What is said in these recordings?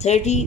30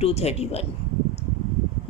231।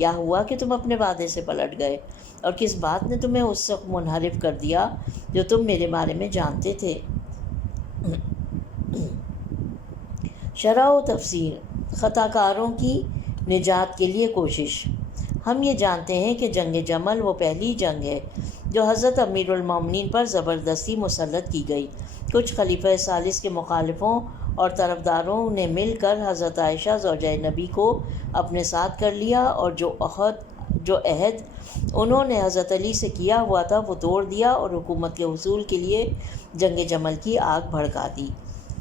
کیا ہوا کہ تم اپنے وعدے سے پلٹ گئے، اور کس بات نے تمہیں اس وقت منحرف کر دیا جو تم میرے بارے میں جانتے تھے؟ شرح و تفسیر۔ خطا کاروں کی نجات کے لیے کوشش۔ ہم یہ جانتے ہیں کہ جنگ جمل وہ پہلی جنگ ہے جو حضرت امیر المومنین پر زبردستی مسلط کی گئی۔ کچھ خلیفہ ثالث کے مخالفوں اور طرفداروں نے مل کر حضرت عائشہ زوجہ نبی کو اپنے ساتھ کر لیا، اور جو عہد انہوں نے حضرت علی سے کیا ہوا تھا وہ توڑ دیا، اور حکومت کے حصول کے لیے جنگ جمل کی آگ بھڑکا دی۔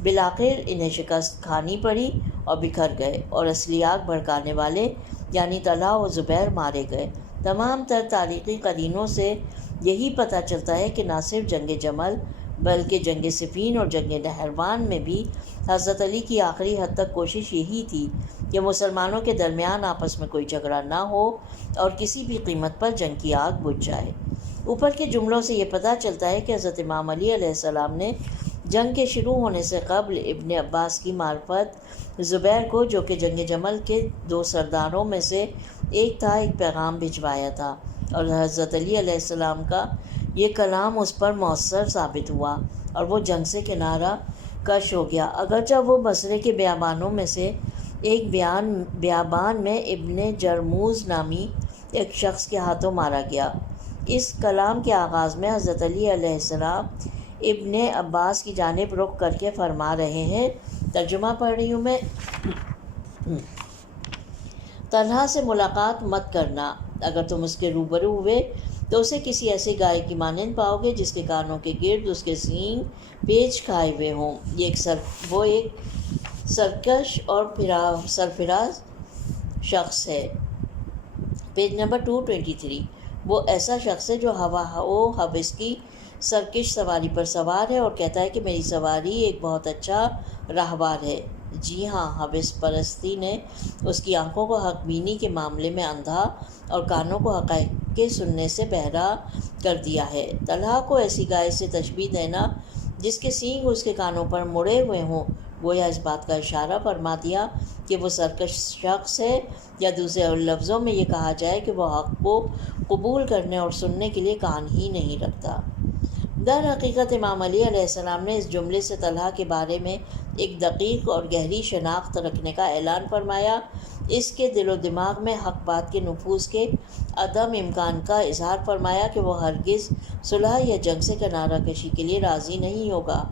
بالآخر انہیں شکست کھانی پڑی اور بکھر گئے، اور اصلی آگ بھڑکانے والے یعنی طلحہ و زبیر مارے گئے۔ تمام تر تاریخی قرینوں سے یہی پتہ چلتا ہے کہ نہ صرف جنگ جمل بلکہ جنگ صفین اور جنگ نہروان میں بھی حضرت علی کی آخری حد تک کوشش یہی تھی کہ مسلمانوں کے درمیان آپس میں کوئی جھگڑا نہ ہو اور کسی بھی قیمت پر جنگ کی آگ بجھ جائے۔ اوپر کے جملوں سے یہ پتہ چلتا ہے کہ حضرت امام علی علیہ السلام نے جنگ کے شروع ہونے سے قبل ابن عباس کی معرفت زبیر کو، جو کہ جنگ جمل کے 2 سرداروں میں سے ایک تھا، ایک پیغام بھجوایا تھا، اور حضرت علی علیہ السلام کا یہ کلام اس پر مؤثر ثابت ہوا اور وہ جنگ سے کنارہ کش ہو گیا، اگرچہ وہ بصرے کے بیابانوں میں سے ایک بیابان میں ابن جرموز نامی ایک شخص کے ہاتھوں مارا گیا۔ اس کلام کے آغاز میں حضرت علی علیہ السلام ابن عباس کی جانب رخ کر کے فرما رہے ہیں، ترجمہ پڑھ رہی ہوں میں۔ طلحہ سے ملاقات مت کرنا، اگر تم اس کے روبرو ہوئے تو اسے کسی ایسے گائے کی مانند پاؤ گے جس کے کانوں کے گرد اس کے سینگ پیچ کھائے ہوئے ہوں۔ وہ ایک سرکش اور سرفراز شخص ہے۔ Page number 223۔ وہ ایسا شخص ہے جو ہوا و حوث کی سرکش سواری پر سوار ہے اور کہتا ہے کہ میری سواری ایک بہت اچھا راہوار ہے۔ جی ہاں، حوث پرستی نے اس کی آنکھوں کو حق بینی کے معاملے میں اندھا اور کانوں کو حقائق کے سننے سے بہرا کر دیا ہے۔ طلحہ کو ایسی گائے سے تشبیہ دینا جس کے سینگ اس کے کانوں پر مڑے ہوئے ہوں، گویا اس بات کا اشارہ فرما دیا کہ وہ سرکش شخص ہے، یا دوسرے لفظوں میں یہ کہا جائے کہ وہ حق کو قبول کرنے اور سننے کے لیے کان ہی نہیں رکھتا۔ در حقیقت امام علی علیہ السلام نے اس جملے سے طلحہ کے بارے میں ایک دقیق اور گہری شناخت رکھنے کا اعلان فرمایا، اس کے دل و دماغ میں حق بات کے نفوذ کے عدم امکان کا اظہار فرمایا کہ وہ ہرگز صلح یا جنگ سے کنارہ کشی کے لیے راضی نہیں ہوگا۔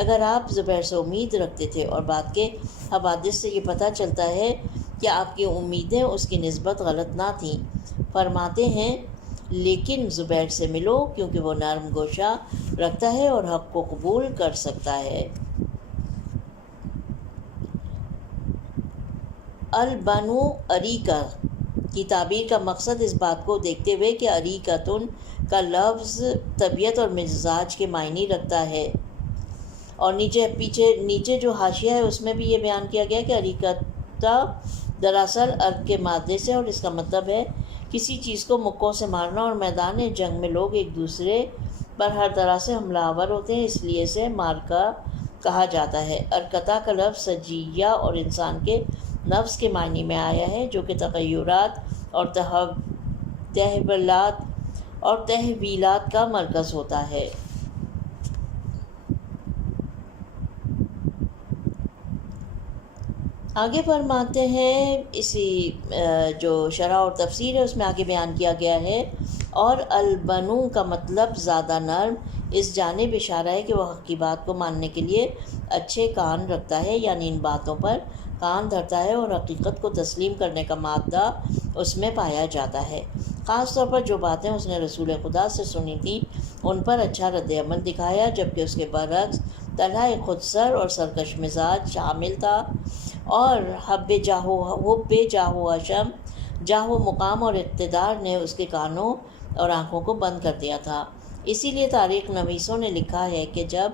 اگر آپ زبیر سے امید رکھتے تھے، اور بات کے حوادث سے یہ پتہ چلتا ہے کہ آپ کی امیدیں اس کی نسبت غلط نہ تھیں، فرماتے ہیں لیکن زبیر سے ملو کیونکہ وہ نرم گوشہ رکھتا ہے اور حق کو قبول کر سکتا ہے۔ البنو اریکہ کی تعبیر کا مقصد اس بات کو دیکھتے ہوئے کہ اریکتن کا لفظ طبیعت اور مزاج کے معنی رکھتا ہے، اور نیچے جو حاشیہ ہے اس میں بھی یہ بیان کیا گیا کہ اریکتا دراصل ارک کے مادے سے، اور اس کا مطلب ہے کسی چیز کو مکوں سے مارنا، اور میدان جنگ میں لوگ ایک دوسرے پر ہر طرح سے حملہ آور ہوتے ہیں، اس لیے اسے مارکا کہا جاتا ہے۔ ارکتا کا لفظ سجیہ اور انسان کے نفس کے معنی میں آیا ہے، جو کہ تغیرات اور تحویلات کا مرکز ہوتا ہے۔ آگے فرماتے ہیں، اسی جو شرح اور تفسیر ہے اس میں آگے بیان کیا گیا ہے، اور البنو کا مطلب زیادہ نرم، اس جانب اشارہ ہے کہ وہ حق کی بات کو ماننے کے لیے اچھے کان رکھتا ہے، یعنی ان باتوں پر کان دھرتا ہے اور حقیقت کو تسلیم کرنے کا مادہ اس میں پایا جاتا ہے۔ خاص طور پر جو باتیں اس نے رسول خدا سے سنی تھیں ان پر اچھا رد عمل دکھایا، جبکہ اس کے برعکس طلحہ ایک خودسر اور سرکش مزاج حامل تھا، اور حب جاہ و حشم، جاہ و مقام اور اقتدار نے اس کے کانوں اور آنکھوں کو بند کر دیا تھا۔ اسی لیے تاریخ نویسوں نے لکھا ہے کہ جب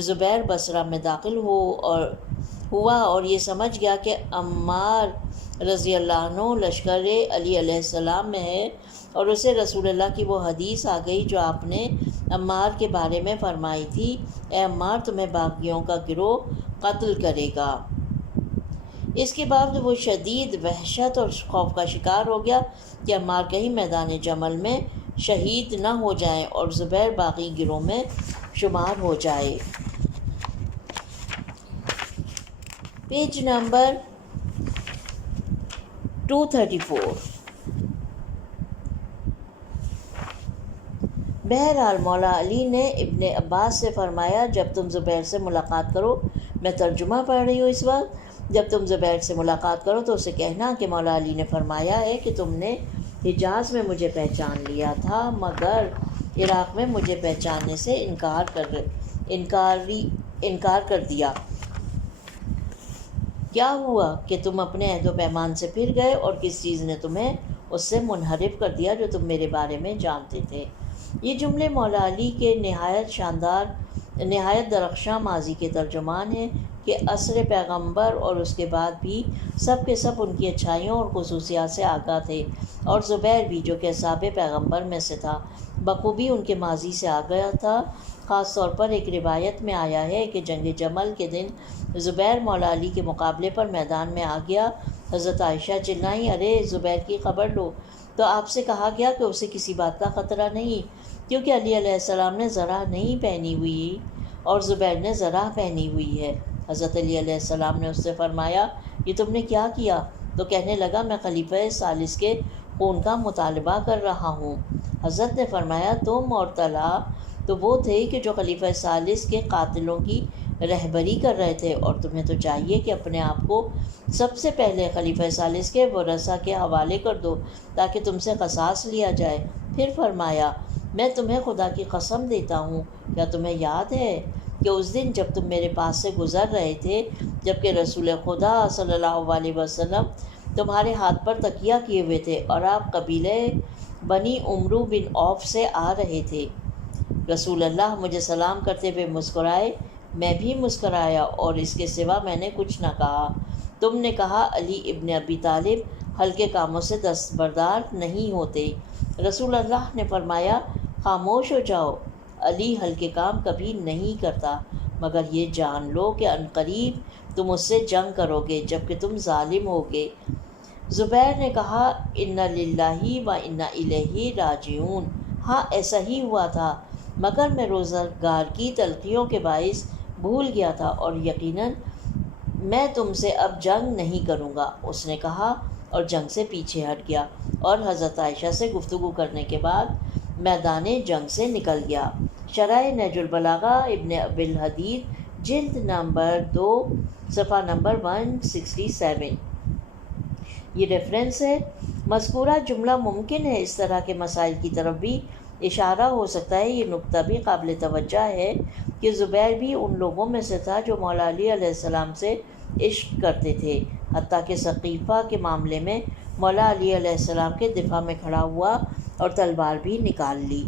زبیر بصرہ میں داخل ہوا اور یہ سمجھ گیا کہ عمار رضی اللہ عنہ لشکر علی علیہ السلام میں ہے، اور اسے رسول اللہ کی وہ حدیث آ گئی جو آپ نے عمار کے بارے میں فرمائی تھی، اے عمار تمہیں باغیوں کا گروہ قتل کرے گا۔ اس کے بعد وہ شدید وحشت اور خوف کا شکار ہو گیا کہ عمار کہیں میدان جمل میں شہید نہ ہو جائیں اور زبیر باغی گروہ میں شمار ہو جائے۔ Page number 234۔ بہرحال مولا علی نے ابن عباس سے فرمایا جب تم زبیر سے ملاقات کرو، میں ترجمہ پڑھ رہی ہوں اس وقت، جب تم زبیر سے ملاقات کرو تو اسے کہنا کہ مولا علی نے فرمایا ہے کہ تم نے حجاز میں مجھے پہچان لیا تھا مگر عراق میں مجھے پہچاننے سے انکار کر دیا۔ کیا ہوا کہ تم اپنے عہد و پیمان سے پھر گئے اور کس چیز نے تمہیں اس سے منحرف کر دیا جو تم میرے بارے میں جانتے تھے؟ یہ جملے مولا علی کے نہایت درخشاں ماضی کے ترجمان ہیں کہ عصر پیغمبر اور اس کے بعد بھی سب کے سب ان کی اچھائیوں اور خصوصیات سے آگاہ تھے، اور زبیر بھی جو کہ اصحاب پیغمبر میں سے تھا بخوبی ان کے ماضی سے آگاہ تھا۔ خاص طور پر ایک روایت میں آیا ہے کہ جنگ جمل کے دن زبیر مولا علی کے مقابلے پر میدان میں آ گیا۔ حضرت عائشہ چلائیں، ارے زبیر کی خبر لو، تو آپ سے کہا گیا کہ اسے کسی بات کا خطرہ نہیں، کیونکہ علی علیہ السلام نے زرہ نہیں پہنی ہوئی اور زبیر نے زرہ پہنی ہوئی ہے۔ حضرت علی علیہ السلام نے اس سے فرمایا یہ تم نے کیا کیا؟ تو کہنے لگا میں خلیفہ ثالث کے خون کا مطالبہ کر رہا ہوں۔ حضرت نے فرمایا تم اور طلحہ تو وہ تھے کہ جو خلیفہ ثالث کے قاتلوں کی رہبری کر رہے تھے، اور تمہیں تو چاہیے کہ اپنے آپ کو سب سے پہلے خلیفہ ثالث کے ورثاء کے حوالے کر دو تاکہ تم سے قصاص لیا جائے۔ پھر فرمایا میں تمہیں خدا کی قسم دیتا ہوں، کیا تمہیں یاد ہے کہ اس دن جب تم میرے پاس سے گزر رہے تھے جبکہ رسول خدا صلی اللہ علیہ وسلم تمہارے ہاتھ پر تکیہ کیے ہوئے تھے اور آپ قبیلہ بنی عمرو بن عوف سے آ رہے تھے؟ رسول اللہ مجھے سلام کرتے ہوئے مسکرائے، میں بھی مسکرایا اور اس کے سوا میں نے کچھ نہ کہا۔ تم نے کہا علی ابن ابی طالب ہلکے کاموں سے دستبردار نہیں ہوتے۔ رسول اللہ نے فرمایا خاموش ہو جاؤ، علی ہلکے کام کبھی نہیں کرتا، مگر یہ جان لو کہ عنقریب تم اس سے جنگ کرو گے جبکہ تم ظالم ہوگے۔ زبیر نے کہا انا للہ و انا الیہ راجعون، ہاں ایسا ہی ہوا تھا، مگر میں روزگار کی تلخیوں کے باعث بھول گیا تھا اور یقیناً میں تم سے اب جنگ نہیں کروں گا، اس نے کہا اور جنگ سے پیچھے ہٹ گیا اور حضرت عائشہ سے گفتگو کرنے کے بعد میدان جنگ سے نکل گیا۔ شرح نہج البلاغہ ابن ابی الحدید جلد نمبر 2 صفحہ نمبر 167۔ یہ ریفرنس ہے۔ مذکورہ جملہ ممکن ہے اس طرح کے مسائل کی طرف بھی اشارہ ہو سکتا ہے۔ یہ نکتہ بھی قابل توجہ ہے کہ زبیر بھی ان لوگوں میں سے تھا جو مولا علی علیہ السلام سے عشق کرتے تھے، حتیٰ کہ ثقیفہ کے معاملے میں مولا علی علیہ السلام کے دفاع میں کھڑا ہوا اور تلوار بھی نکال لی۔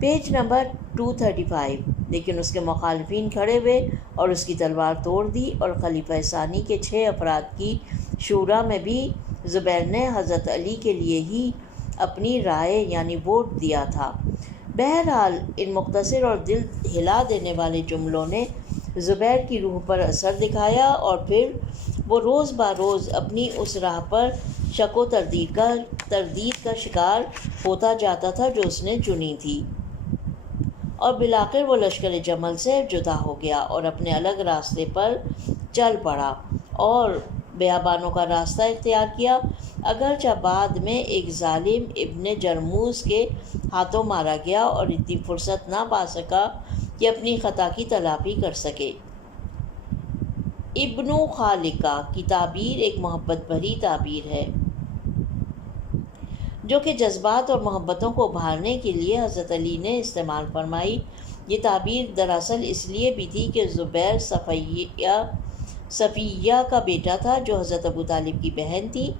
Page number 235۔ لیکن اس کے مخالفین کھڑے ہوئے اور اس کی تلوار توڑ دی، اور خلیفہ ثانی کے 6 افراد کی شورا میں بھی زبیر نے حضرت علی کے لیے ہی اپنی رائے یعنی ووٹ دیا تھا۔ بہرحال ان مختصر اور دل ہلا دینے والے جملوں نے زبیر کی روح پر اثر دکھایا اور پھر وہ روز بروز اپنی اس راہ پر شک و تردید کا شکار ہوتا جاتا تھا جو اس نے چنی تھی، اور بالآخر وہ لشکر جمل سے جدا ہو گیا اور اپنے الگ راستے پر چل پڑا اور بیابانوں کا راستہ اختیار کیا، اگرچہ بعد میں ایک ظالم ابن جرموز کے ہاتھوں مارا گیا اور اتنی فرصت نہ پا سکا کہ اپنی خطا کی تلافی کر سکے۔ ابن خالقہ کی تعبیر ایک محبت بھری تعبیر ہے جو کہ جذبات اور محبتوں کو ابھارنے کے لیے حضرت علی نے استعمال فرمائی۔ یہ تعبیر دراصل اس لیے بھی تھی کہ زبیر صفیہ کا بیٹا تھا جو حضرت ابو طالب کی بہن تھی،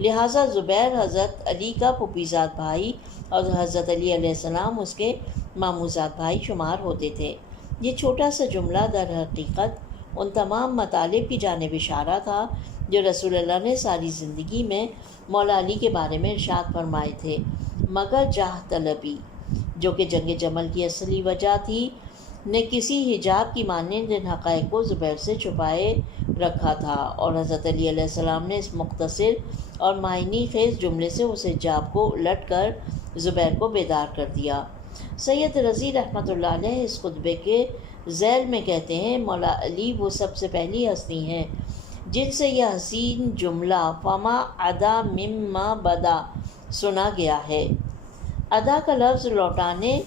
لہٰذا زبیر حضرت علی کا پھوپھیزاد بھائی اور حضرت علی علیہ السلام اس کے ماموزاد بھائی شمار ہوتے تھے۔ یہ چھوٹا سا جملہ در حقیقت ان تمام مطالب کی جانب اشارہ تھا جو رسول اللہ نے ساری زندگی میں مولا علی کے بارے میں ارشاد فرمائے تھے، مگر جاہ طلبی جو کہ جنگ جمل کی اصلی وجہ تھی نے کسی حجاب کی مانند ان حقائق کو زبیر سے چھپائے رکھا تھا، اور حضرت علی علیہ السلام نے اس مختصر اور معنی خیز جملے سے اس حجاب کو الٹ کر زبیر کو بیدار کر دیا۔ سید رضی رحمۃ اللہ علیہ اس خطبے کے ذیل میں کہتے ہیں، مولا علی وہ سب سے پہلی ہستی ہیں جن سے یہ حسین جملہ فما ادا مما بدا سنا گیا ہے۔ ادا کا لفظ لوٹانے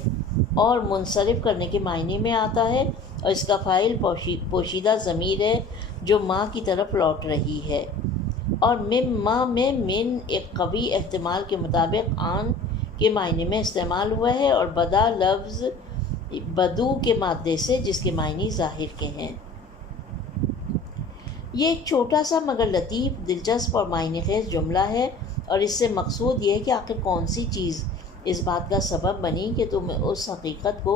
اور منصرف کرنے کے معنی میں آتا ہے، اور اس کا فاعل پوشیدہ ضمیر ہے جو ماں کی طرف لوٹ رہی ہے، اور مما میں من ایک قوی احتمال کے مطابق آن کے معنی میں استعمال ہوا ہے، اور بدا لفظ بدو کے مادے سے جس کے معنی ظاہر کے ہیں۔ یہ ایک چھوٹا سا مگر لطیف، دلچسپ اور معنی خیز جملہ ہے، اور اس سے مقصود یہ ہے کہ آخر کون سی چیز اس بات کا سبب بنی کہ تم اس حقیقت کو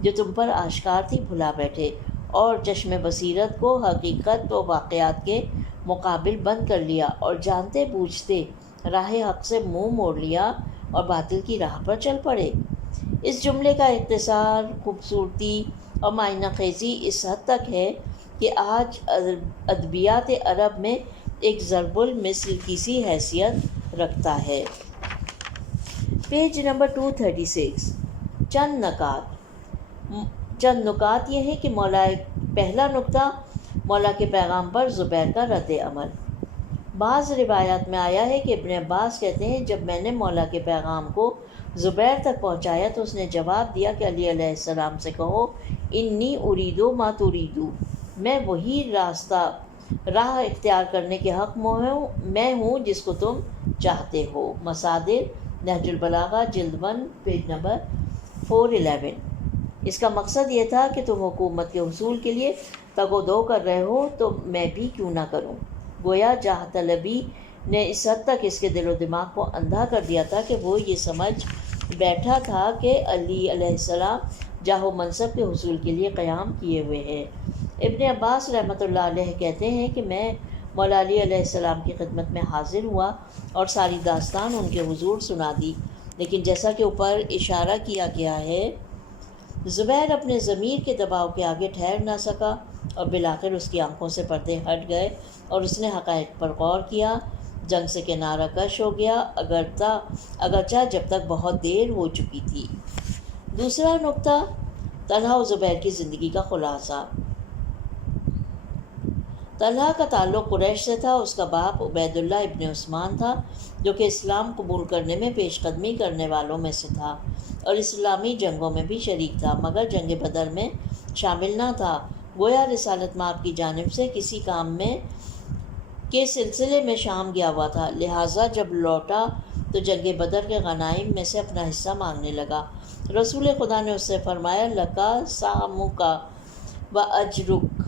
جو تم پر آشکار تھی بھلا بیٹھے، اور چشم بصیرت کو حقیقت و واقعات کے مقابل بند کر لیا، اور جانتے بوجھتے راہ حق سے منہ موڑ لیا اور باطل کی راہ پر چل پڑے۔ اس جملے کا اختصار، خوبصورتی اور معنی خیزی اس حد تک ہے کہ آج ادبیات عرب میں ایک ضرب المثل کی سی حیثیت رکھتا ہے۔ Page number 236۔ چند نکات یہ ہے کہ پہلا نکتہ مولا کے پیغام پر زبیر کا رد عمل۔ بعض روایات میں آیا ہے کہ ابن عباس کہتے ہیں، جب میں نے مولا کے پیغام کو زبیر تک پہنچایا تو اس نے جواب دیا کہ علی علیہ السلام سے کہو انی اریدو ما تریدو، میں وہی راہ اختیار کرنے کے حق میں ہوں جس کو تم چاہتے ہو۔ مصادر نہج البلاغہ جلد 1 پیج نمبر 411۔ اس کا مقصد یہ تھا کہ تم حکومت کے حصول کے لیے تگ و دو کر رہے ہو تو میں بھی کیوں نہ کروں۔ گویا جاہ طلبی نے اس حد تک اس کے دل و دماغ کو اندھا کر دیا تھا کہ وہ یہ سمجھ بیٹھا تھا کہ علی علیہ السلام جاہ و منصب کے حصول کے لیے قیام کیے ہوئے ہیں۔ ابن عباس رحمۃ اللہ علیہ کہتے ہیں کہ میں مولا علی علیہ السلام کی خدمت میں حاضر ہوا اور ساری داستان ان کے حضور سنا دی، لیکن جیسا کہ اوپر اشارہ کیا گیا ہے، زبیر اپنے ضمیر کے دباؤ کے آگے ٹھہر نہ سکا، اور بالآخر اس کی آنکھوں سے پردے ہٹ گئے اور اس نے حقائق پر غور کیا، جنگ سے کنارہ کش ہو گیا، اگرچہ جب تک بہت دیر ہو چکی تھی۔ دوسرا نکتہ طلحہ و زبیر کی زندگی کا خلاصہ۔ طلحہ کا تعلق قریش سے تھا، اس کا باپ عبید اللہ ابن عثمان تھا جو کہ اسلام قبول کرنے میں پیش قدمی کرنے والوں میں سے تھا اور اسلامی جنگوں میں بھی شریک تھا، مگر جنگ بدر میں شامل نہ تھا۔ گویا رسالت مآب کی جانب سے کسی کام میں کے سلسلے میں شام گیا ہوا تھا، لہٰذا جب لوٹا تو جنگ بدر کے غنائم میں سے اپنا حصہ مانگنے لگا۔ رسول خدا نے اس سے فرمایا لکا سامکا و اجرک،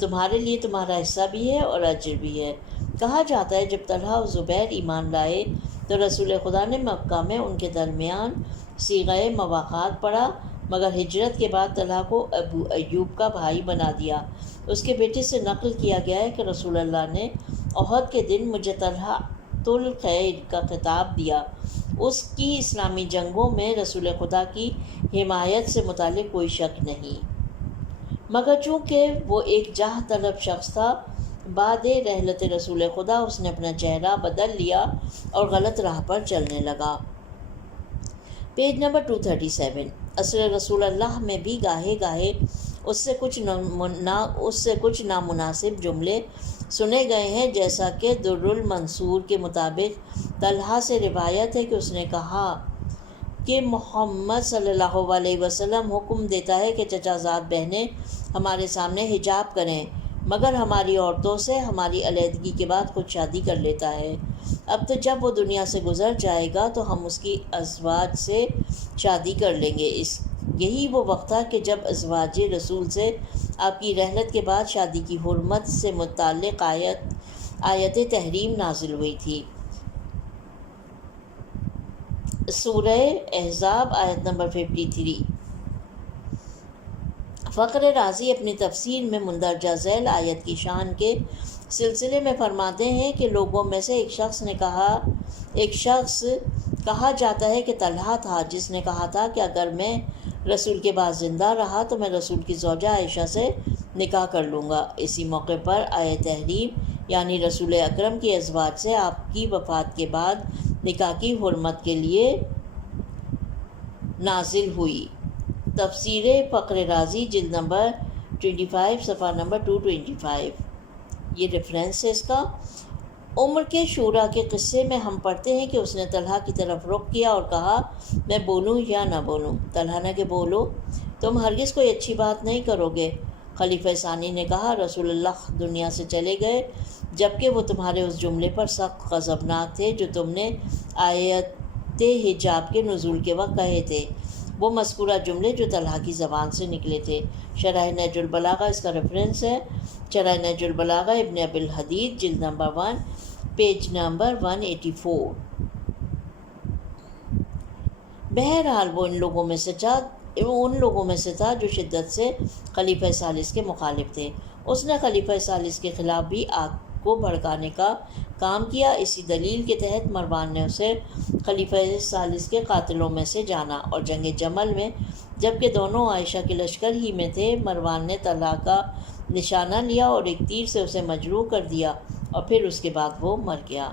تمہارے لیے تمہارا حصہ بھی ہے اور اجر بھی ہے۔ کہا جاتا ہے جب طلحہ و زبیر ایمان لائے تو رسول خدا نے مکہ میں ان کے درمیان صیغہ مواخات پڑھا، مگر ہجرت کے بعد طلحہ کو ابو ایوب کا بھائی بنا دیا۔ اس کے بیٹے سے نقل کیا گیا ہے کہ رسول اللہ نے احد کے دن مجھے طلحہ الخیر کا خطاب دیا۔ اس کی اسلامی جنگوں میں رسول خدا کی حمایت سے متعلق کوئی شک نہیں، مگر چونکہ وہ ایک جاہ طلب شخص تھا، بعد رحلت رسول خدا اس نے اپنا چہرہ بدل لیا اور غلط راہ پر چلنے لگا۔ Page number 237۔ عصر رسول اللہ میں بھی گاہے گاہے اس سے کچھ نامناسب جملے سنے گئے ہیں، جیسا کہ در المنصور کے مطابق طلحہ سے روایت ہے کہ اس نے کہا کہ محمد صلی اللہ علیہ وسلم حکم دیتا ہے کہ چچا زاد بہنیں ہمارے سامنے حجاب کریں، مگر ہماری عورتوں سے ہماری علیحدگی کے بعد خود شادی کر لیتا ہے۔ اب تو جب وہ دنیا سے گزر جائے گا تو ہم اس کی ازواج سے شادی کر لیں گے۔ یہی وہ وقت تھا کہ جب ازواج رسول سے آپ کی رحلت کے بعد شادی کی حرمت سے متعلق آیت تحریم نازل ہوئی تھی۔ سورہ احزاب آیت نمبر 53۔ فخر رازی اپنی تفسیر میں مندرجہ ذیل آیت کی شان کے سلسلے میں فرماتے ہیں کہ لوگوں میں سے ایک شخص کہا جاتا ہے کہ طلحہ تھا جس نے کہا تھا کہ اگر میں رسول کے بعد زندہ رہا تو میں رسول کی زوجہ عائشہ سے نکاح کر لوں گا۔ اسی موقع پر آیت تحریم یعنی رسول اکرم کی ازواج سے آپ کی وفات کے بعد نکاح کی حرمت کے لیے نازل ہوئی۔ تفسیر فخر رازی جلد نمبر 25 صفحہ نمبر 225۔ یہ ریفرنس ہے اس کا۔ عمر کے شورا کے قصے میں ہم پڑھتے ہیں کہ اس نے طلحہ کی طرف رخ کیا اور کہا میں بولوں یا نہ بولوں؟ طلحہ نے کہ بولو، تم ہرگز کوئی اچھی بات نہیں کرو گے۔ خلیفہ ثانی نے کہا رسول اللہ دنیا سے چلے گئے جبکہ وہ تمہارے اس جملے پر سخت غضبناک تھے جو تم نے آیت حجاب کے نزول کے وقت کہے تھے، وہ مذکورہ جملے جو طلحہ کی زبان سے نکلے تھے۔ شرح نہج البلاغہ اس کا ریفرنس ہے۔ شرح نہج البلاغہ ابن ابی الحدید جلد نمبر 1 پیج نمبر 184۔ بہرحال وہ ان لوگوں میں سے تھا جو شدت سے خلیفہ ثالث کے مخالف تھے۔ اس نے خلیفہ ثالث کے خلاف بھی آگ کو بھڑکانے کا کام کیا۔ اسی دلیل کے تحت مروان نے اسے خلیفہ ثالث کے قاتلوں میں سے جانا، اور جنگ جمل میں جبکہ دونوں عائشہ کے لشکر ہی میں تھے، مروان نے طلحہ کا نشانہ لیا اور ایک تیر سے اسے مجروح کر دیا اور پھر اس کے بعد وہ مر گیا۔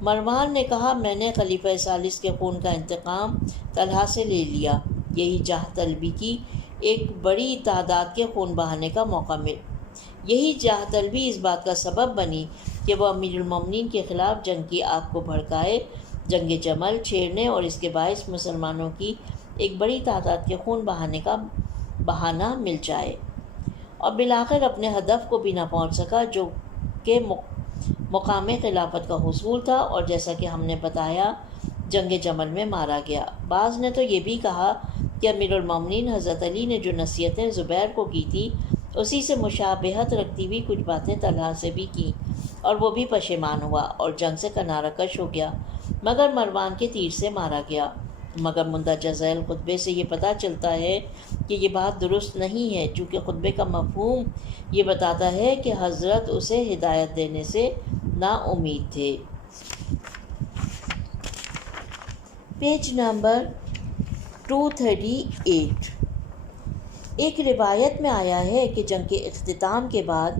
مروان نے کہا میں نے خلیفہ ثالث کے خون کا انتقام طلحہ سے لے لیا۔ یہی جاہ طلبی کی ایک بڑی تعداد کے خون بہانے کا موقع یہی جاہ طلبی اس بات کا سبب بنی کہ وہ امیر المومنین کے خلاف جنگ کی آگ کو بھڑکائے، جنگ جمل چھیڑنے اور اس کے باعث مسلمانوں کی ایک بڑی تعداد کے خون بہانے کا بہانہ مل جائے، اور بالآخر اپنے ہدف کو بھی نہ پہنچ سکا جو کہ مقام خلافت کا حصول تھا، اور جیسا کہ ہم نے بتایا جنگ جمل میں مارا گیا۔ بعض نے تو یہ بھی کہا کہ امیر المومنین حضرت علی نے جو نصیحتیں زبیر کو کی تھی اسی سے مشابہت رکھتی ہوئی کچھ باتیں طلحہ سے بھی کیں، اور وہ بھی پشیمان ہوا اور جنگ سے کنارہ کش ہو گیا، مگر مروان کے تیر سے مارا گیا۔ مگر مندرجہ ذیل خطبے سے یہ پتہ چلتا ہے کہ یہ بات درست نہیں ہے، چونکہ خطبے کا مفہوم یہ بتاتا ہے کہ حضرت اسے ہدایت دینے سے نا امید تھے۔ Page number 238۔ ایک روایت میں آیا ہے کہ جنگ کے اختتام کے بعد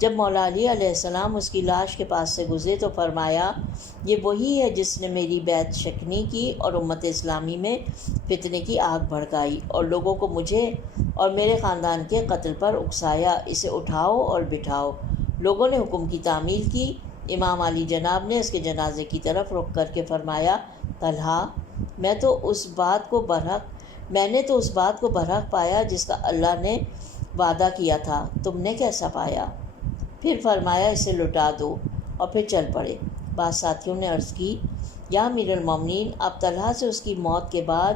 جب مولا علی علیہ السلام اس کی لاش کے پاس سے گزرے تو فرمایا یہ وہی ہے جس نے میری بیعت شکنی کی اور امت اسلامی میں فتنے کی آگ بھڑکائی اور لوگوں کو مجھے اور میرے خاندان کے قتل پر اکسایا، اسے اٹھاؤ اور بٹھاؤ۔ لوگوں نے حکم کی تعمیل کی۔ امام علی جناب نے اس کے جنازے کی طرف رخ کر کے فرمایا طلحہ میں نے تو اس بات کو برحق پایا جس کا اللہ نے وعدہ کیا تھا، تم نے کیسا پایا؟ پھر فرمایا اسے لٹا دو، اور پھر چل پڑے۔ بعض ساتھیوں نے عرض کی یا امیر المومنین آپ طلحہ سے اس کی موت کے بعد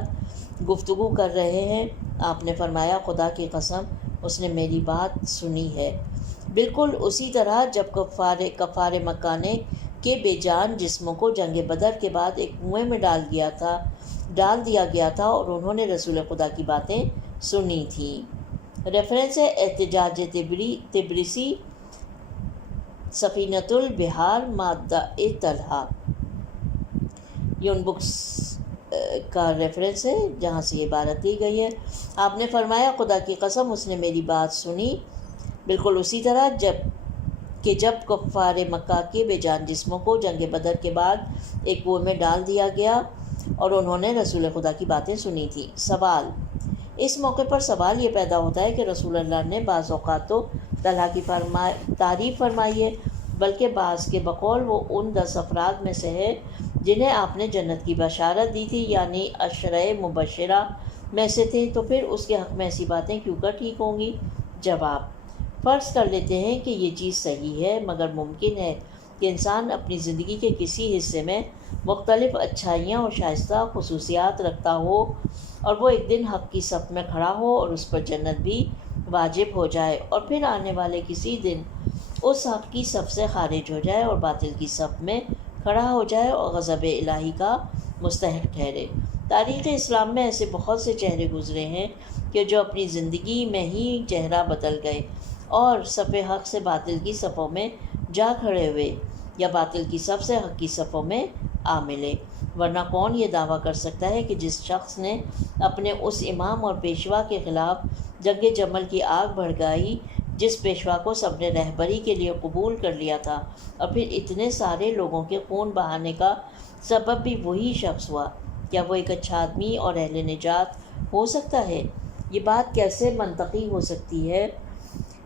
گفتگو کر رہے ہیں؟ آپ نے فرمایا خدا کی قسم اس نے میری بات سنی ہے۔ بالکل اسی طرح جب کفار مکہ نے کے بے جان جسموں کو جنگ بدر کے بعد ایک کنویں میں ڈال دیا گیا تھا اور انہوں نے رسول خدا کی باتیں سنی تھیں۔ ریفرنس ہے احتجاج تبریسی سفینۃ البحار مادہ طلحہ، یہ ان بکس کا ریفرنس ہے جہاں سے یہ عبارت دی گئی ہے۔ آپ نے فرمایا خدا کی قسم اس نے میری بات سنی۔ بالکل اسی طرح جب کفار مکہ کے بے جان جسموں کو جنگ بدر کے بعد ایک کنویں میں ڈال دیا گیا اور انہوں نے رسول خدا کی باتیں سنی تھیں۔ سوال، اس موقع پر سوال یہ پیدا ہوتا ہے کہ رسول اللہ نے بعض اوقات تو طلحہ کی تعریف فرمائی ہے، بلکہ بعض کے بقول وہ ان 10 افراد میں سے ہے جنہیں آپ نے جنت کی بشارت دی تھی، یعنی عشرۂ مبشرہ میں سے تھے، تو پھر اس کے حق میں ایسی باتیں کیوں کر ٹھیک ہوں گی؟ جواب، فرض کر لیتے ہیں کہ یہ چیز صحیح ہے، مگر ممکن ہے کہ انسان اپنی زندگی کے کسی حصے میں مختلف اچھائیاں اور شائستہ خصوصیات رکھتا ہو اور وہ ایک دن حق کی صف میں کھڑا ہو اور اس پر جنت بھی واجب ہو جائے، اور پھر آنے والے کسی دن اس حق کی صف سے خارج ہو جائے اور باطل کی صف میں کھڑا ہو جائے اور غضب الہی کا مستحق ٹھہرے۔ تاریخ اسلام میں ایسے بہت سے چہرے گزرے ہیں کہ جو اپنی زندگی میں ہی چہرہ بدل گئے اور صف حق سے باطل کی صفوں میں جا کھڑے ہوئے، یا باطل کی صف سے حق کی صفوں میں آ ملے، ورنہ کون یہ دعویٰ کر سکتا ہے کہ جس شخص نے اپنے اس امام اور پیشوا کے خلاف جنگ جمل کی آگ بھڑکائی، جس پیشوا کو سب نے رہبری کے لیے قبول کر لیا تھا اور پھر اتنے سارے لوگوں کے خون بہانے کا سبب بھی وہی شخص ہوا، کیا وہ ایک اچھا آدمی اور اہل نجات ہو سکتا ہے؟ یہ بات کیسے منطقی ہو سکتی ہے؟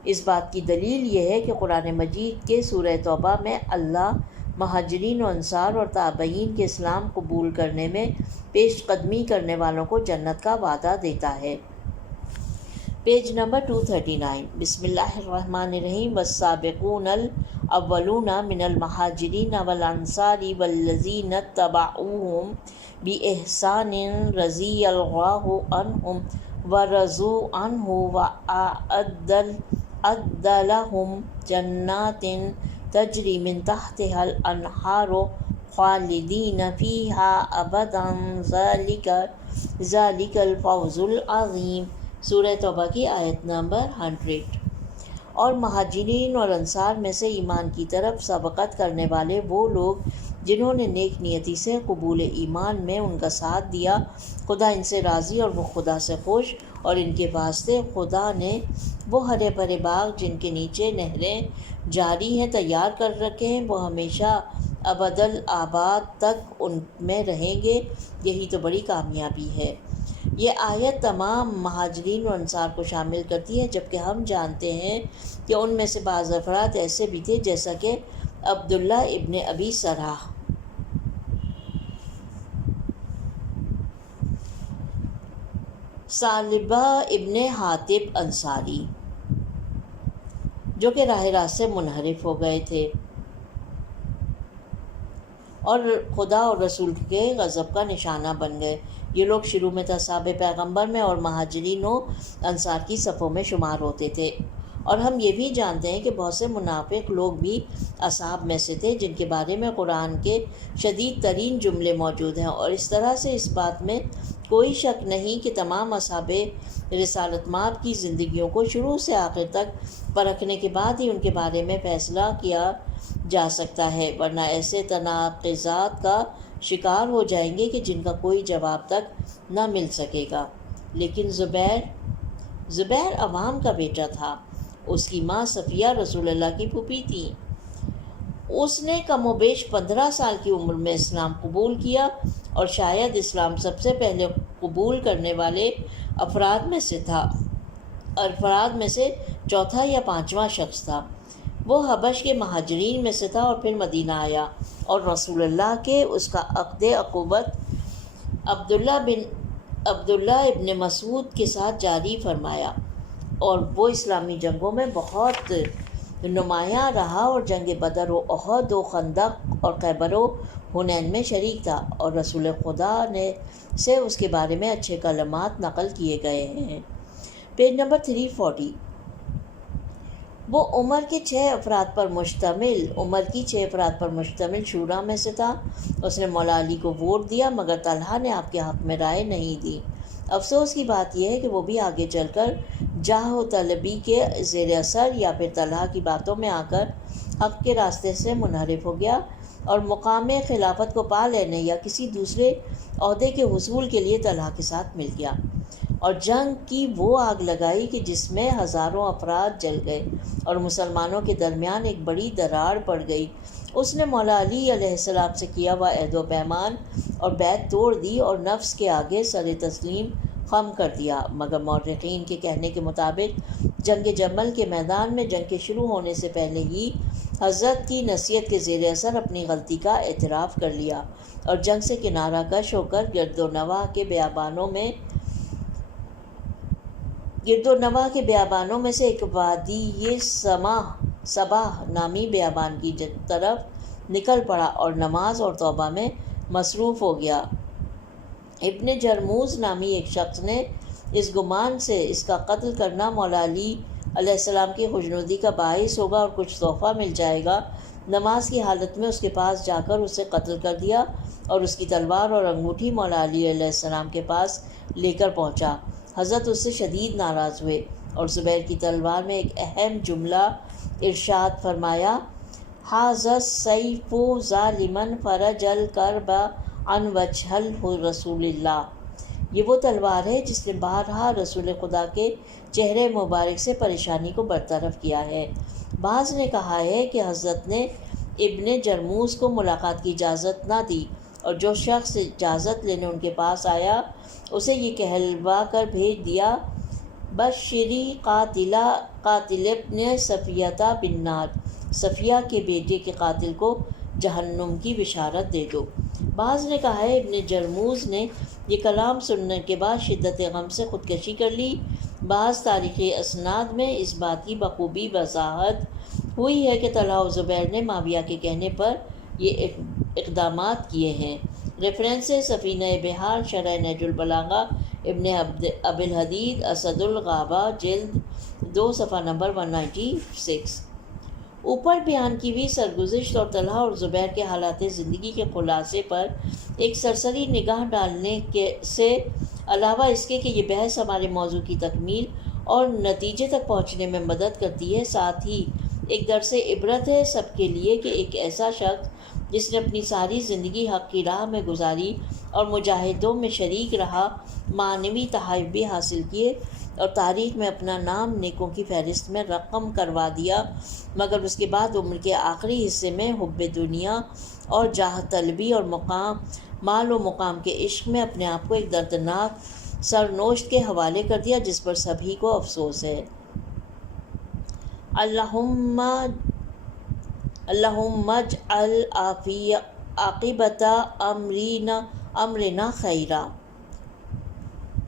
اس بات کی دلیل یہ ہے کہ قرآن مجید کے سورہ توبہ میں اللہ مہاجرین و انصار اور تابعین کے اسلام قبول کرنے میں پیش قدمی کرنے والوں کو جنت کا وعدہ دیتا ہے۔ Page number 239۔ بسم اللہ الرحمن الرحیم۔ والسابقون الاولون من المہاجرین والانصار والذین اتبعوہم بإحسان رضی اللہ عنہم ورضوا عنہ وأعد لهم جنات تجری من تحتها الانہار خالدین فیہا ابدا ذالک الفوز العظیم۔ سورہ توبہ کی آیت نمبر 100۔ اور مہاجرین اور انصار میں سے ایمان کی طرف سبقت کرنے والے وہ لوگ جنہوں نے نیک نیتی سے قبول ایمان میں ان کا ساتھ دیا، خدا ان سے راضی اور وہ خدا سے خوش، اور ان کے واسطے خدا نے وہ ہرے بھرے باغ جن کے نیچے نہریں جاری ہیں تیار کر رکھے ہیں، وہ ہمیشہ ابدالآباد تک ان میں رہیں گے۔ یہی تو بڑی کامیابی ہے۔ یہ آیت تمام مہاجرین و انصار کو شامل کرتی ہے، جبکہ ہم جانتے ہیں کہ ان میں سے بعض افراد ایسے بھی تھے جیسا کہ عبداللہ ابن ابی سرح، ثعلبہ ابن حاطب انصاری، جو کہ راہ راست سے منحرف ہو گئے تھے اور خدا اور رسول کے غضب کا نشانہ بن گئے۔ یہ لوگ شروع میں اصحاب پیغمبر میں اور مہاجرین و انصار کی صفوں میں شمار ہوتے تھے، اور ہم یہ بھی جانتے ہیں کہ بہت سے منافق لوگ بھی اصحاب میں سے تھے جن کے بارے میں قرآن کے شدید ترین جملے موجود ہیں، اور اس طرح سے اس بات میں کوئی شک نہیں کہ تمام اصحاب رسالت مآب کی زندگیوں کو شروع سے آخر تک پرکھنے کے بعد ہی ان کے بارے میں فیصلہ کیا جا سکتا ہے، ورنہ ایسے تناقضات کا شکار ہو جائیں گے کہ جن کا کوئی جواب تک نہ مل سکے گا۔ لیکن زبیر عوام کا بیٹا تھا، اس کی ماں صفیہ رسول اللہ کی پھوپھی تھی۔ اس نے کم و بیش 15 سال کی عمر میں اسلام قبول کیا اور شاید اسلام سب سے پہلے قبول کرنے والے افراد میں سے چوتھا یا پانچواں شخص تھا۔ وہ حبش کے مہاجرین میں سے تھا اور پھر مدینہ آیا اور رسول اللہ کے اس کا عقد اخوت عبداللہ ابن مسعود کے ساتھ جاری فرمایا، اور وہ اسلامی جنگوں میں بہت نمایاں رہا اور جنگ بدر و احد و خندق اور خیبر و حنین میں شریک تھا، اور رسول خدا سے اس کے بارے میں اچھے کلمات نقل کیے گئے ہیں۔ Page number 340۔ وہ عمر کی 6 افراد پر مشتمل شورا میں سے تھا۔ اس نے مولا علی کو ووٹ دیا، مگر طلحہ نے آپ کے حق میں رائے نہیں دی۔ افسوس کی بات یہ ہے کہ وہ بھی آگے چل کر جاہ و طلبی کے زیر اثر یا پھر طلحہ کی باتوں میں آ کر حق کے راستے سے منحرف ہو گیا اور مقام خلافت کو پا لینے یا کسی دوسرے عہدے کے حصول کے لیے طلحہ کے ساتھ مل گیا اور جنگ کی وہ آگ لگائی کہ جس میں ہزاروں افراد جل گئے اور مسلمانوں کے درمیان ایک بڑی دراڑ پڑ گئی۔ اس نے مولا علی علیہ السلام سے کیا ہوا عہد و پیمان اور بیعت توڑ دی اور نفس کے آگے سر تسلیم خم کر دیا، مگر مورخین کے کہنے کے مطابق جنگ جمل کے میدان میں جنگ کے شروع ہونے سے پہلے ہی حضرت کی نصیحت کے زیر اثر اپنی غلطی کا اعتراف کر لیا اور جنگ سے کنارہ کش ہو کر گرد و نواح کے بیابانوں میں سے ایک وادی صباح نامی بیابان کی طرف نکل پڑا اور نماز اور توبہ میں مصروف ہو گیا۔ ابن جرموز نامی ایک شخص نے اس گمان سے اس کا قتل کرنا مولا علی علیہ السلام کی خوشنودی کا باعث ہوگا اور کچھ تحفہ مل جائے گا، نماز کی حالت میں اس کے پاس جا کر اسے قتل کر دیا اور اس کی تلوار اور انگوٹھی مولا علی علیہ السلام کے پاس لے کر پہنچا۔ حضرت اس سے شدید ناراض ہوئے اور زبیر کی تلوار میں ایک اہم جملہ ارشاد فرمایا، حاذا السیف ظالما فرج الکرب عن وجہ رسول اللہ، یہ وہ تلوار ہے جس نے بارہا رسول خدا کے چہرے مبارک سے پریشانی کو برطرف کیا ہے۔ بعض نے کہا ہے کہ حضرت نے ابن جرموز کو ملاقات کی اجازت نہ دی، اور جو شخص اجازت لینے ان کے پاس آیا اسے یہ کہلوا کر بھیج دیا، بشری قاتل ابن صفیہ بالنار، صفیہ کے بیٹے کے قاتل کو جہنم کی بشارت دے دو۔ بعض نے کہا ہے ابن جرموز نے یہ کلام سننے کے بعد شدت غم سے خودکشی کر لی۔ بعض تاریخی اسناد میں اس بات کی بخوبی وضاحت ہوئی ہے کہ طلحہ و زبیر نے معاویہ کے کہنے پر یہ اقدامات کیے ہیں۔ ریفرنس سفینہ بحار، شرح نہج البلاغہ، ابن ابی الحدید، اسد الغابہ، جلد 2 صفحہ نمبر 196۔ اوپر بیان کی ہوئی سرگزشت اور طلحہ اور زبیر کے حالات زندگی کے خلاصے پر ایک سرسری نگاہ ڈالنے سے علاوہ اس کے کہ یہ بحث ہمارے موضوع کی تکمیل اور نتیجے تک پہنچنے میں مدد کرتی ہے، ساتھ ہی ایک درس عبرت ہے سب کے لیے کہ ایک ایسا شخص جس نے اپنی ساری زندگی حق کی راہ میں گزاری اور مجاہدوں میں شریک رہا، معنوی تحائف بھی حاصل کیے اور تاریخ میں اپنا نام نیکوں کی فہرست میں رقم کروا دیا، مگر اس کے بعد عمر کے آخری حصے میں حب دنیا اور جاہ طلبی اور مال و مقام کے عشق میں اپنے آپ کو ایک دردناک سرنوشت کے حوالے کر دیا جس پر سبھی کو افسوس ہے۔ اللہم اجعل عاقبۃ امرنا خیرا۔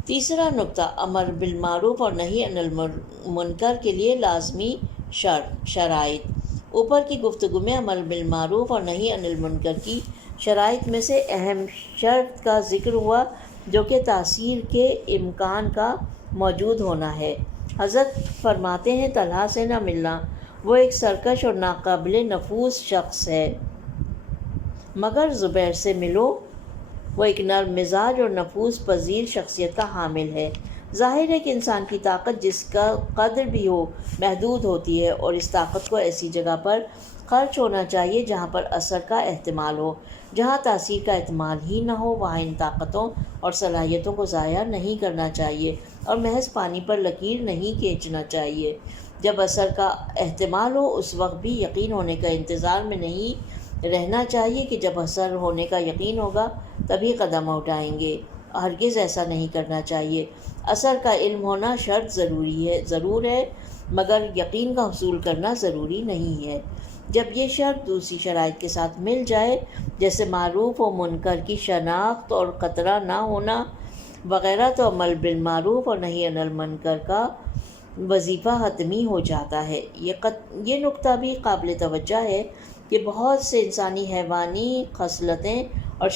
تیسرا نکتہ، امر بالمعروف اور نہی عن المنکر کے لیے لازمی شرائط۔ اوپر کی گفتگو میں امر بالمعروف اور نہی عن المنکر کی شرائط میں سے اہم شرط کا ذکر ہوا جو کہ تاثیر کے امکان کا موجود ہونا ہے۔ حضرت فرماتے ہیں طلحہ سے نہ ملنا، وہ ایک سرکش اور ناقابل نفوذ شخص ہے، مگر زبیر سے ملو، وہ ایک نرم مزاج اور نفوذ پذیر شخصیت کا حامل ہے۔ ظاہر ہے کہ انسان کی طاقت جس کا قدر بھی ہو محدود ہوتی ہے، اور اس طاقت کو ایسی جگہ پر خرچ ہونا چاہیے جہاں پر اثر کا احتمال ہو۔ جہاں تاثیر کا احتمال ہی نہ ہو وہاں ان طاقتوں اور صلاحیتوں کو ضائع نہیں کرنا چاہیے اور محض پانی پر لکیر نہیں کھینچنا چاہیے۔ جب اثر کا احتمال ہو اس وقت بھی یقین ہونے کا انتظار میں نہیں رہنا چاہیے کہ جب اثر ہونے کا یقین ہوگا تبھی قدم اٹھائیں گے، ہرگز ایسا نہیں کرنا چاہیے۔ اثر کا علم ہونا شرط ضرور ہے، مگر یقین کا حصول کرنا ضروری نہیں ہے۔ جب یہ شرط دوسری شرائط کے ساتھ مل جائے، جیسے معروف و منکر کی شناخت اور خطرہ نہ ہونا وغیرہ، تو عمل بالمعروف اور نہی عن المنکر کا وظیفہ حتمی ہو جاتا ہے۔ یہ نکتہ بھی قابل توجہ ہے کہ بہت سے انسان حیوانی خصلتیں اور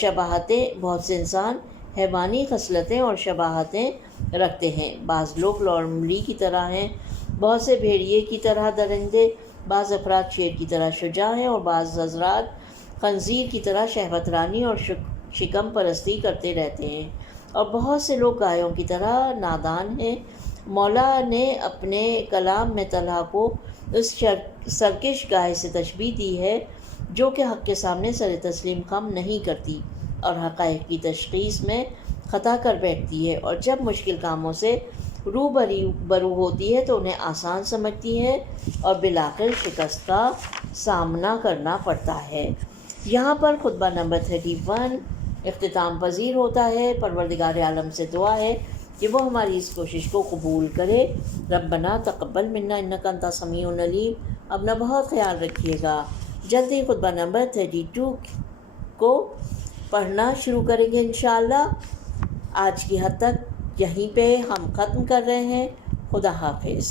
شباہتیں رکھتے ہیں۔ بعض لوگ لومڑی کی طرح ہیں، بہت سے بھیڑیے کی طرح درندے، بعض افراد شیر کی طرح شجاع ہیں اور بعض حضرات خنزیر کی طرح شہوت رانی اور شکم پرستی کرتے رہتے ہیں، اور بہت سے لوگ گایوں کی طرح نادان ہیں۔ مولا نے اپنے کلام میں طلحہ کو اس سرکش گائے سے تشبیہ دی ہے جو کہ حق کے سامنے سر تسلیم خم نہیں کرتی اور حقائق کی تشخیص میں خطا کر بیٹھتی ہے، اور جب مشکل کاموں سے روبرو ہوتی ہے تو انہیں آسان سمجھتی ہے اور بالآخر شکست کا سامنا کرنا پڑتا ہے۔ یہاں پر خطبہ نمبر 31 اختتام پذیر ہوتا ہے۔ پروردگار عالم سے دعا ہے کہ وہ ہماری اس کوشش کو قبول کرے۔ ربنا تقبل منا انک انت السمیع العلیم۔ اپنا بہت خیال رکھیے گا۔ جلدی خطبہ نمبر 32 کو پڑھنا شروع کریں گے انشاءاللہ۔ آج کی حد تک یہیں پہ ہم ختم کر رہے ہیں۔ خدا حافظ۔